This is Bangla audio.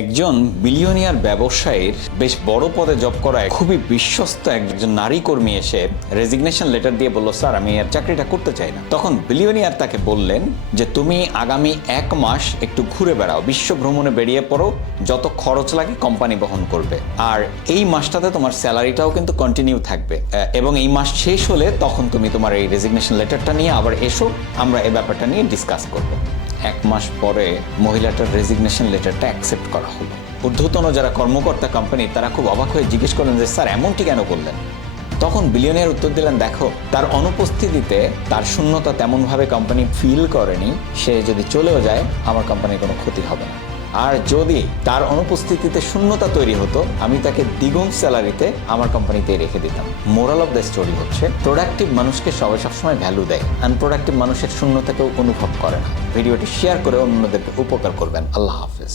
একজন বিলিয়নিয়ার ব্যবসায়ীর বেশ বড় পদে জব করায় খুবই বিশ্বস্ত একজন নারী কর্মী এসে রেজিগনেশন লেটার দিয়ে বলল, স্যার আমি আর চাকরিটা করতে চাই না। তখন বিলিয়নিয়ার তাকে বললেন যে তুমি আগামী 1 মাস একটু ঘুরে বেড়াও, বিশ্ব ভ্রমণে বেরিয়ে পড়ো, যত খরচ লাগে কোম্পানি বহন করবে, আর এই মাসটাতে তোমার স্যালারিটাও কিন্তু কন্টিনিউ থাকবে, এবং এই মাস শেষ হলে তখন তুমি তোমার এই রেজিগনেশন লেটারটা নিয়ে আবার এসো, আমরা এই ব্যাপারটা নিয়ে ডিসকাস করবো। 1 মাস পরে মহিলাটার রেজিগনেশন লেটারটা অ্যাকসেপ্ট করা হলো। ঊর্ধ্বতন যারা কর্মকর্তা কোম্পানি তারা খুব অবাক হয়ে জিজ্ঞেস করলেন যে স্যার এমনটি কেন করলেন? তখন বিলিয়নিয়ার উত্তর দিলেন, দেখো তার অনুপস্থিতিতে তার শূন্যতা তেমনভাবে কোম্পানি ফিল করেনি, সে যদি চলেও যায় আমার কোম্পানির কোনো ক্ষতি হবে না, আর যদি তার অনুপস্থিতিতে শূন্যতা তৈরি হতো আমি তাকে দ্বিগুণ স্যালারিতে আমার কোম্পানিতে রেখে দিতাম। মোরাল অফ দ্য স্টোরি হচ্ছে, প্রোডাক্টিভ মানুষকে সবাই সবসময় ভ্যালু দেয়, আনপ্রোডাক্টিভ মানুষের শূন্যতাকেও অনুভব করে না। ভিডিওটি শেয়ার করে অন্যদেরকে উপকার করবেন। আল্লাহ হাফেজ।